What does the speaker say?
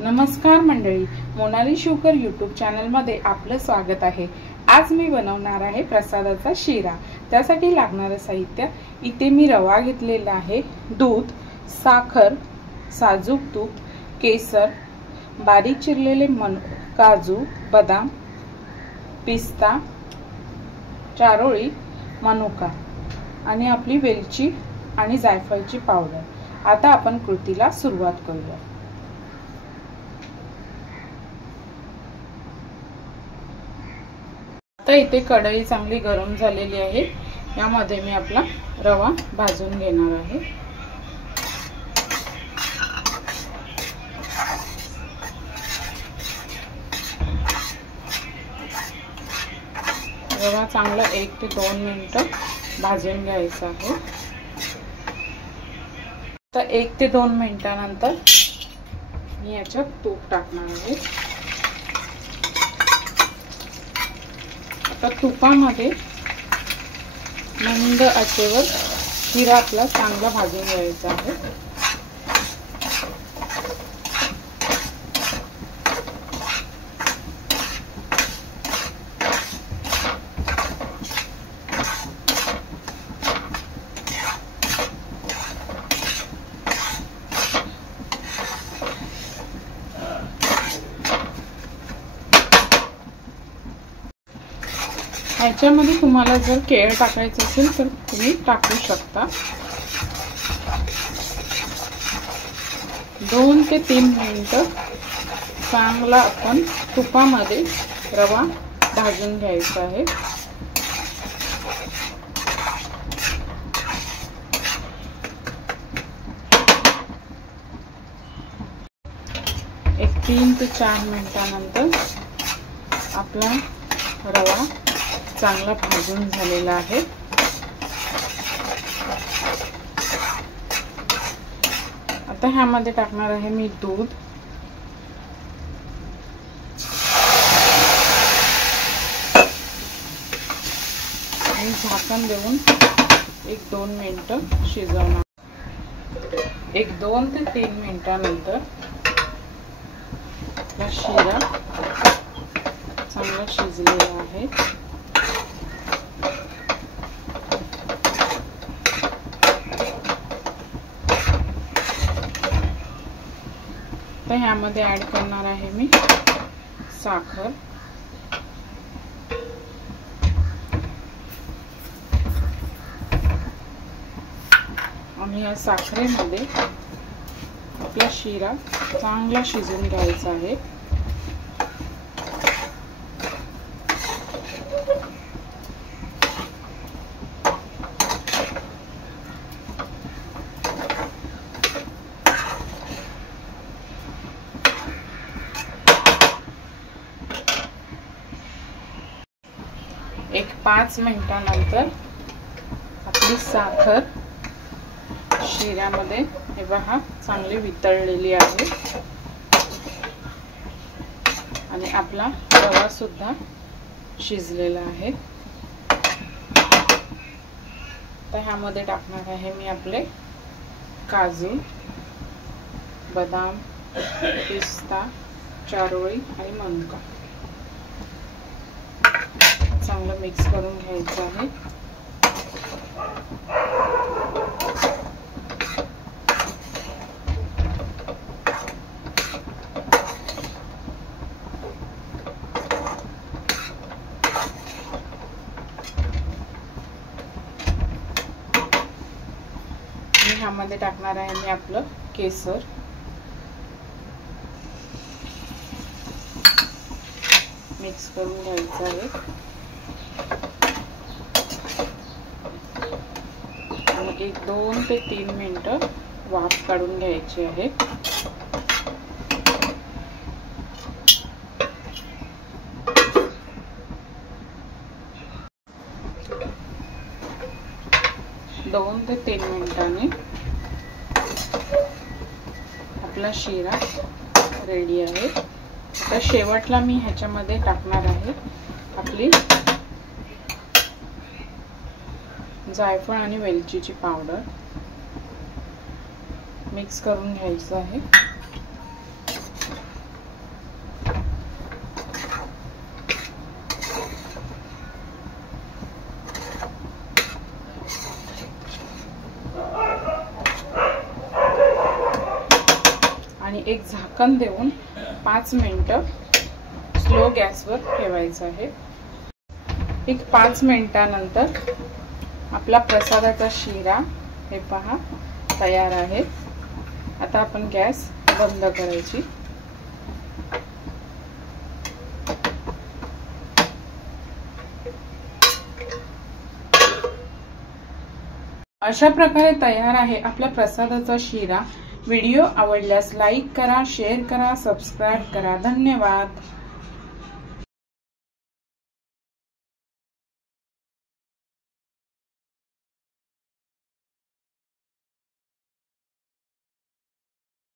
नमस्कार मंडळी, Monali sugar YouTube channel मध्ये आपलं स्वागत आहे। आज मी बनवणार आहे प्रसादाचा शिरा। त्यासाठी लागणारे साहित्य इथे मी रवा घेतलेला आहे, दूध, साखर, साजूक तूप, केसर, बारीक चिरलेले काजू, बदाम, पिस्ता, चारोळी, मनुका आणि आपली वेलची आणि जायफळची पावडर। आता आपण कृतीला सुरुवात करूया। आता इथे कढई चांगली गरम झालेली आहे। यामध्ये मी आपला रवा भाजून घेणार आहे। रवा चांगला 1 ते 2 मिनिटं भाजून घ्यायचा आहे। तर 1 ते 2 मिनिटांनंतर मी याच्यात तूप टाकणार आहे। आता तुपामध्ये मंद आचेवर शिरा आपला चांगला भाजून घ्यायचा आहे। ह्याच्यामध्ये तुम्हाला जर केळ टाकायचं असेल तर तुम्ही टाकू शकता। 2 ते 3 मिनिटं चांगला आपण तुपामध्ये रवा भाजून घ्यायचा आहे। एक 3 ते 4 मिनिटांनंतर आपला रवा चांगला भाजून झालेला आहे। आता ह्यामध्ये टाकणार आहे मी दूध, आणि झाकण देऊन 1-2 मिनिटं शिजवणार। 1-2 ते 3 मिनिटांनंतर आपला शिरा चांगला शिजलेला आहे। तर ह्यामध्ये ऍड करणार आहे मी साखर, आणि या साखरेमध्ये आपला शिरा चांगला शिजून घ्यायचा आहे। एक 5 मिनिटांनंतर आपली साखर शिऱ्यामध्ये हे पहा चांगली वितळलेली आहे, आणि आपला रवा सुद्धा शिजलेला आहे। तर ह्यामध्ये टाकणार आहे मी आपले काजू, बदाम, पिस्ता, चारोळी आणि मनुका। चांगलं मिक्स करून घ्यायचं आहे। ह्यामध्ये टाकणार आहे मी आपलं केसर, मिक्स करून घ्यायचं आहे। आणि 1-2 ते 3 मिनिटं वाफ काढून घ्यायची आहे। दोन ते 3 मिनिटांनी आपला शिरा रेडी आहे। आता शेवटला मी ह्याच्यामध्ये टाकणार आहे आपली जायफळ आणि वेलचीची पावडर। मिक्स करून घ्यायचं आहे। आणि एक झाकण देऊन 5 मिनिटं स्लो गॅसवर ठेवायचं आहे। एक 5 मिनिटानंतर आपला प्रसादाचा शिरा हे पहा तयार आहे। आता आपण गॅस बंद करायची। अशा प्रकारे तयार आहे आपल्या प्रसादाचा शिरा। व्हिडिओ आवडल्यास लाईक करा, शेअर करा, सबस्क्राइब करा। धन्यवाद।